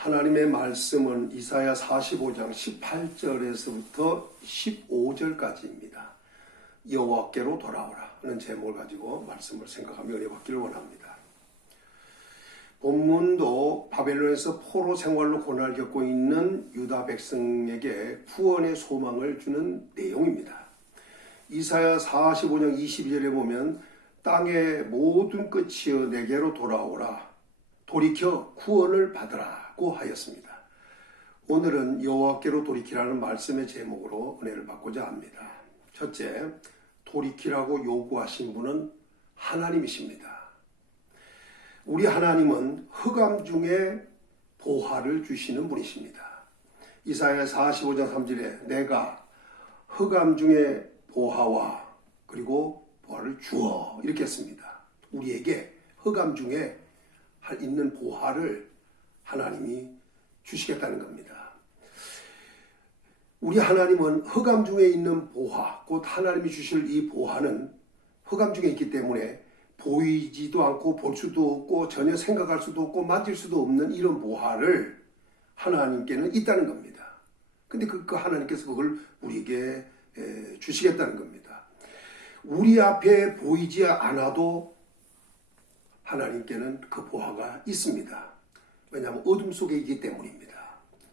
하나님의 말씀은 이사야 45장 18절에서부터 15절까지입니다. 여호와께로 돌아오라 하는 제목을 가지고 말씀을 생각하며 은혜 받기를 원합니다. 본문도 바벨론에서 포로 생활로 고난을 겪고 있는 유다 백성에게 구원의 소망을 주는 내용입니다. 이사야 45장 22절에 보면 땅의 모든 끝이여 내게로 돌아오라 돌이켜 구원을 받으라고 하였습니다. 오늘은 여호와께로 돌이키라는 말씀의 제목으로 은혜를 받고자 합니다. 첫째, 돌이키라고 요구하신 분은 하나님이십니다. 우리 하나님은 흑암 중에 보화를 주시는 분이십니다. 이사야 45장 3절에 내가 흑암 중에 보화와 그리고 보화를 주어 이렇게 했습니다. 우리에게 흑암 중에 있는 보화를 하나님이 주시겠다는 겁니다. 우리 하나님은 흑암 중에 있는 보화, 곧 하나님이 주실 이 보화는 흑암 중에 있기 때문에 보이지도 않고 볼 수도 없고 전혀 생각할 수도 없고 만질 수도 없는 이런 보화를 하나님께는 있다는 겁니다. 근데 그 하나님께서 그걸 우리에게 주시겠다는 겁니다. 우리 앞에 보이지 않아도 하나님께는 그 보화가 있습니다. 왜냐하면 어둠 속에 있기 때문입니다.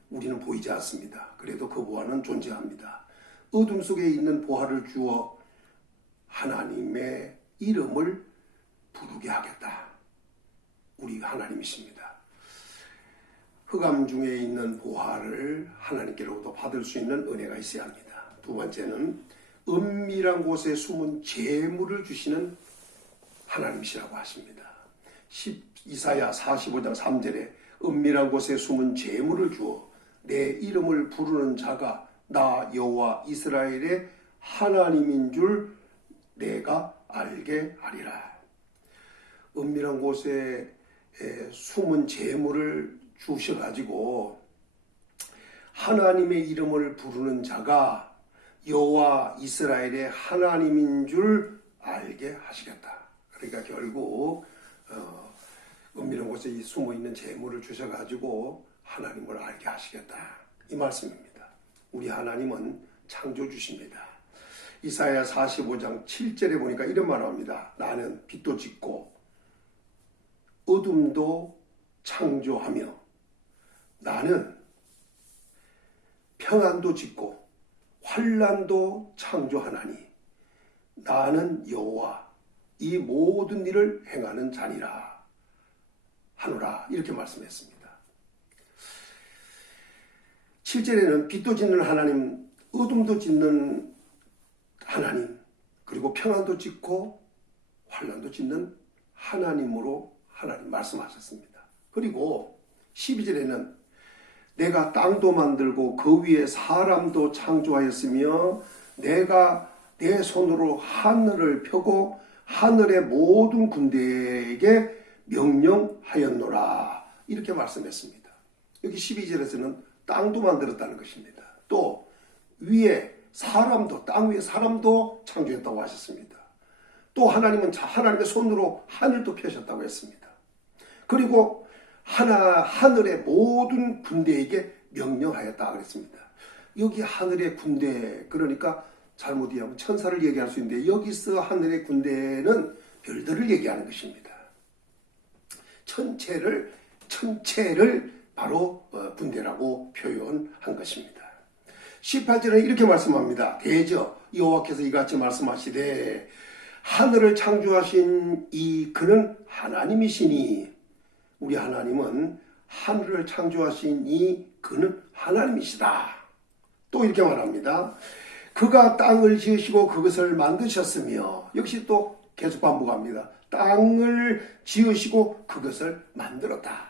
우리는 보이지 않습니다. 그래도 그 보화는 존재합니다. 어둠 속에 있는 보화를 주어 하나님의 이름을 부르게 하겠다. 우리 하나님이십니다. 흑암 중에 있는 보화를 하나님께로부터 받을 수 있는 은혜가 있어야 합니다. 두 번째는 은밀한 곳에 숨은 재물을 주시는 하나님이시라고 하십니다. 이사야 45장 3절에 은밀한 곳에 숨은 재물을 주어 내 이름을 부르는 자가 나 여호와 이스라엘의 하나님인 줄 내가 알게 하리라. 은밀한 곳에 숨은 재물을 주셔가지고 하나님의 이름을 부르는 자가 여호와 이스라엘의 하나님인 줄 알게 하시겠다. 그러니까 결국 은밀한 곳에 숨어있는 재물을 주셔가지고 하나님을 알게 하시겠다. 이 말씀입니다. 우리 하나님은 창조주십니다. 이사야 45장 7절에 보니까 이런 말을 합니다. 나는 빛도 짓고 어둠도 창조하며 나는 평안도 짓고 환난도 창조하나니 나는 여호와 이 모든 일을 행하는 자니라 하노라 이렇게 말씀했습니다. 7절에는 빛도 짓는 하나님, 어둠도 짓는 하나님, 그리고 평안도 짓고 환난도 짓는 하나님으로 하나님 말씀하셨습니다. 그리고 12절에는 내가 땅도 만들고 그 위에 사람도 창조하였으며 내가 내 손으로 하늘을 펴고 하늘의 모든 군대에게 명령하였노라 이렇게 말씀했습니다. 여기 12절에서는 땅도 만들었다는 것입니다. 또 위에 사람도 땅 위에 사람도 창조했다고 하셨습니다. 또 하나님은 하나님의 손으로 하늘도 펴셨다고 했습니다. 그리고 하늘의 모든 군대에게 명령하였다 그랬습니다. 여기 하늘의 군대 그러니까 잘못 이해하면 천사를 얘기할 수 있는데 여기서 하늘의 군대는 별들을 얘기하는 것입니다. 천체를 바로 군대라고 표현한 것입니다. 18절에 이렇게 말씀합니다. 대저 여호와께서 이같이 말씀하시되 하늘을 창조하신 이 그는 하나님이시니 우리 하나님은 하늘을 창조하신 이 그는 하나님이시다. 또 이렇게 말합니다. 그가 땅을 지으시고 그것을 만드셨으며 역시 또 계속 반복합니다. 땅을 지으시고 그것을 만들었다.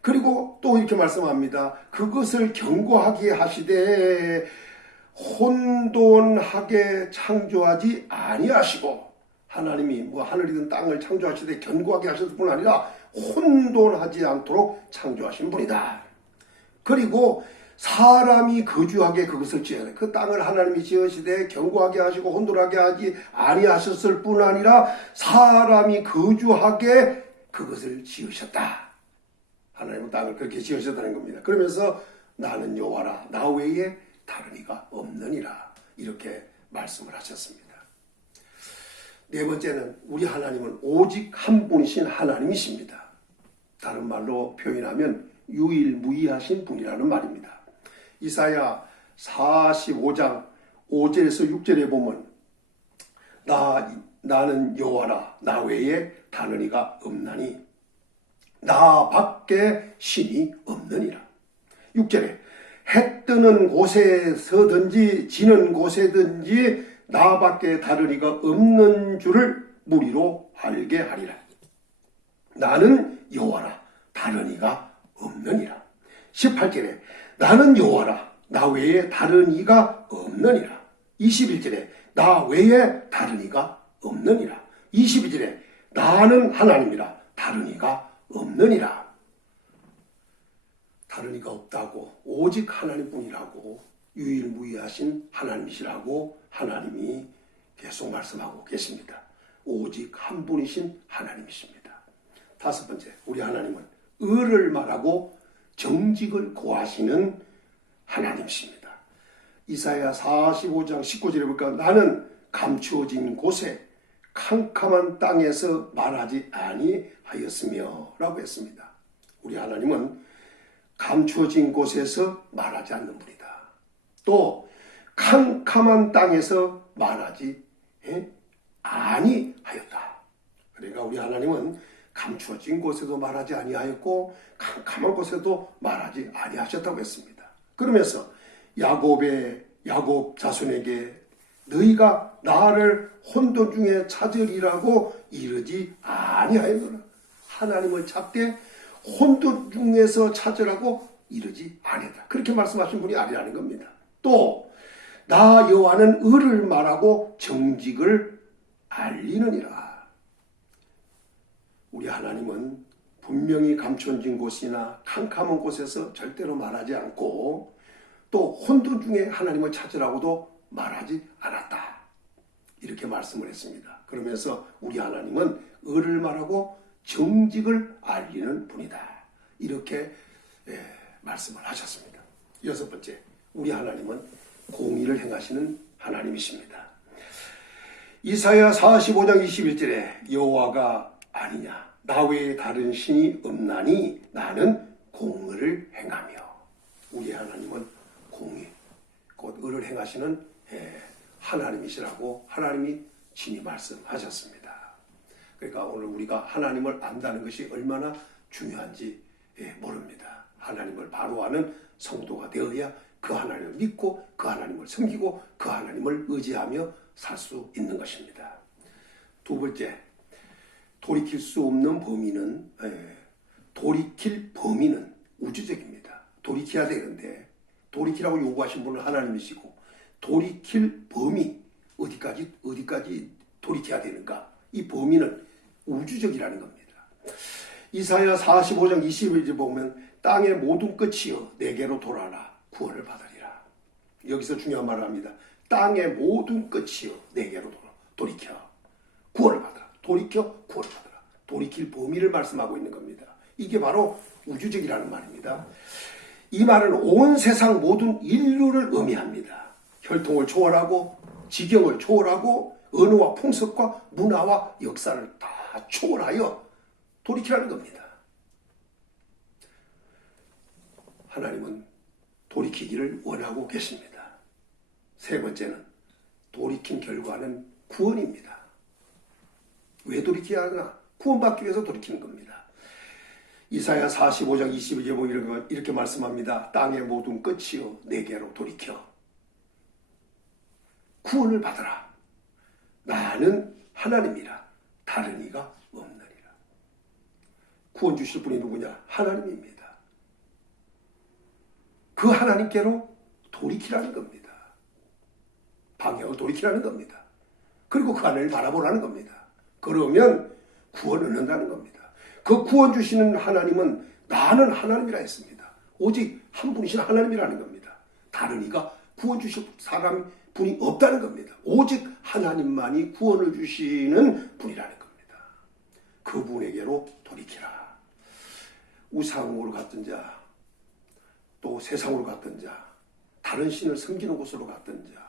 그리고 또 이렇게 말씀합니다. 그것을 견고하게 하시되 혼돈하게 창조하지 아니하시고 하나님이 하늘이든 땅을 창조하시되 견고하게 하셨을 뿐 아니라 혼돈하지 않도록 창조하신 분이다. 그리고 사람이 거주하게 그것을 지어야 그 땅을 하나님이 지으시되 견고하게 하시고 혼돈하게 하지 아니하셨을 뿐 아니라 사람이 거주하게 그것을 지으셨다. 하나님은 땅을 그렇게 지으셨다는 겁니다. 그러면서 나는 여호와라 나 외에 다른 이가 없느니라 이렇게 말씀을 하셨습니다. 네 번째는 우리 하나님은 오직 한 분이신 하나님이십니다. 다른 말로 표현하면 유일무이하신 분이라는 말입니다. 이사야 45장 5절에서 6절에 보면 나는 여호와라 나 외에 다른 이가 없나니 나 밖에 신이 없느니라. 6절에 해 뜨는 곳에서든지 지는 곳에든지 나 밖에 다른 이가 없는 줄을 무리로 알게 하리라. 나는 여호와라 다른 이가 없느니라. 18절에 나는 여호와라 나 외에 다른 이가 없느니라. 21절에 나 외에 다른 이가 없느니라. 22절에 나는 하나님이라 다른 이가 없느니라. 다른 이가 없다고 오직 하나님뿐이라고 유일무이하신 하나님이시라고 하나님이 계속 말씀하고 계십니다. 오직 한 분이신 하나님이십니다. 다섯 번째, 우리 하나님은 의를 말하고 정직을 고하시는 하나님이십니다. 이사야 45장 19절에 보니까 나는 감추어진 곳에 캄캄한 땅에서 말하지 아니하였으며 라고 했습니다. 우리 하나님은 감추어진 곳에서 말하지 않는 분이다. 또 캄캄한 땅에서 말하지 아니하였다. 그러니까 우리 하나님은 감추어진 곳에도 말하지 아니하였고 캄캄한 곳에도 말하지 아니하셨다고 했습니다. 그러면서 야곱 자손에게 너희가 나를 혼돈 중에 찾으리라고 이르지 아니하였노라. 하나님을 찾되 혼돈 중에서 찾으라고 이르지 아니하다. 그렇게 말씀하신 분이 아니라는 겁니다. 또 나 여호와는 의를 말하고 정직을 알리느니라. 우리 하나님은 분명히 감춰진 곳이나 캄캄한 곳에서 절대로 말하지 않고 또 혼돈 중에 하나님을 찾으라고도 말하지 않았다. 이렇게 말씀을 했습니다. 그러면서 우리 하나님은 의를 말하고 정직을 알리는 분이다. 이렇게 말씀을 하셨습니다. 여섯 번째, 우리 하나님은 공의를 행하시는 하나님이십니다. 이사야 45장 21절에 여호와가 아니냐 나 외에 다른 신이 없나니 나는 공의를 행하며. 우리 하나님은 공의 곧 의를 행하시는 하나님이시라고 하나님이 친히 말씀하셨습니다. 그러니까 오늘 우리가 하나님을 안다는 것이 얼마나 중요한지 모릅니다. 하나님을 바로 아는 성도가 되어야 그 하나님을 믿고 그 하나님을 섬기고 그 하나님을 의지하며 살 수 있는 것입니다. 두 번째, 돌이킬 수 없는 범위는 돌이킬 범위는 우주적입니다. 돌이켜야 되는데 돌이키라고 요구하신 분은 하나님이시고 돌이킬 범위 어디까지 돌이켜야 되는가? 이 범위는 우주적이라는 겁니다. 이사야 45장 21절 보면 땅의 모든 끝이여 내게로 돌아라 구원을 받으리라. 여기서 중요한 말을 합니다. 땅의 모든 끝이여 내게로 돌이켜 구원을 받으라. 돌이켜 구원을 받으라. 돌이킬 범위를 말씀하고 있는 겁니다. 이게 바로 우주적이라는 말입니다. 이 말은 온 세상 모든 인류를 의미합니다. 혈통을 초월하고 지경을 초월하고 언어와 풍습과 문화와 역사를 다 초월하여 돌이키라는 겁니다. 하나님은 돌이키기를 원하고 계십니다. 세 번째는 돌이킨 결과는 구원입니다. 왜 돌이켜야 하나? 구원받기 위해서 돌이키는 겁니다. 이사야 45장 22절에 보면 이렇게 말씀합니다. 땅의 모든 끝이여 내게로 돌이켜 구원을 받으라. 나는 하나님이라 다른 이가 없느니라. 구원 주실 분이 누구냐? 하나님입니다. 그 하나님께로 돌이키라는 겁니다. 방향을 돌이키라는 겁니다. 그리고 그 하나님을 바라보라는 겁니다. 그러면 구원을 얻는다는 겁니다. 그 구원 주시는 하나님은 나는 하나님이라 했습니다. 오직 한 분이신 하나님이라는 겁니다. 다른 이가 구원 주실 분이 없다는 겁니다. 오직 하나님만이 구원을 주시는 분이라는 겁니다. 그분에게로 돌이키라. 우상으로 갔던 자, 또 세상으로 갔던 자, 다른 신을 섬기는 곳으로 갔던 자,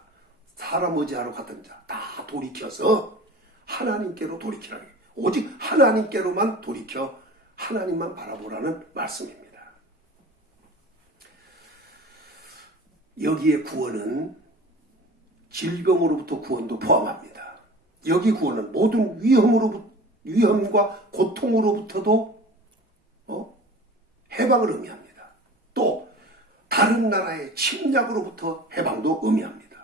사람 의지하러 갔던 자, 다 돌이켜서 하나님께로 돌이키라는, 오직 하나님께로만 돌이켜 하나님만 바라보라는 말씀입니다. 여기에 구원은 질병으로부터 구원도 포함합니다. 여기 구원은 모든 위험과 고통으로부터도 해방을 의미합니다. 또 다른 나라의 침략으로부터 해방도 의미합니다.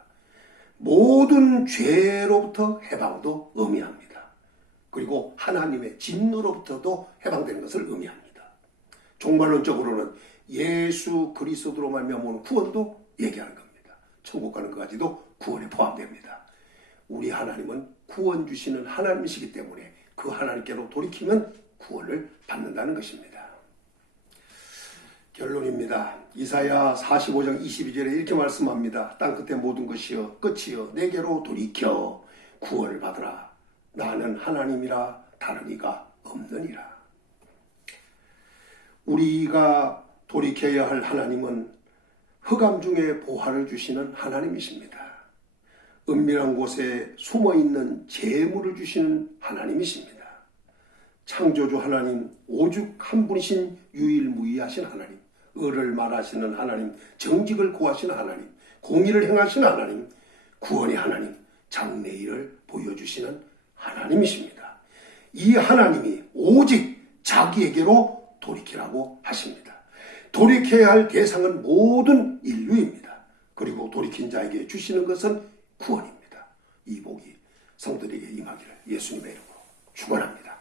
모든 죄로부터 해방도 의미합니다. 그리고 하나님의 진노로부터도 해방되는 것을 의미합니다. 종말론적으로는 예수 그리스도로 말미암아 오는 구원도 얘기하는 겁니다. 천국 가는 것까지도 구원에 포함됩니다. 우리 하나님은 구원 주시는 하나님이시기 때문에 그 하나님께로 돌이키면 구원을 받는다는 것입니다. 결론입니다. 이사야 45장 22절에 이렇게 말씀합니다. 땅끝의 모든 것이여 끝이여 내게로 돌이켜 구원을 받으라. 나는 하나님이라 다른 이가 없느니라. 우리가 돌이켜야 할 하나님은 흑암 중에 보화를 주시는 하나님이십니다. 은밀한 곳에 숨어있는 재물을 주시는 하나님이십니다. 창조주 하나님, 오직 한 분이신 유일무이하신 하나님, 의를 말하시는 하나님, 정직을 구하시는 하나님, 공의를 행하시는 하나님, 구원의 하나님, 장래일을 보여주시는 하나님이십니다. 이 하나님이 오직 자기에게로 돌이키라고 하십니다. 돌이켜야 할 대상은 모든 인류입니다. 그리고 돌이킨 자에게 주시는 것은 구원입니다. 이 복이 성도들에게 임하기를 예수님의 이름으로 축원합니다.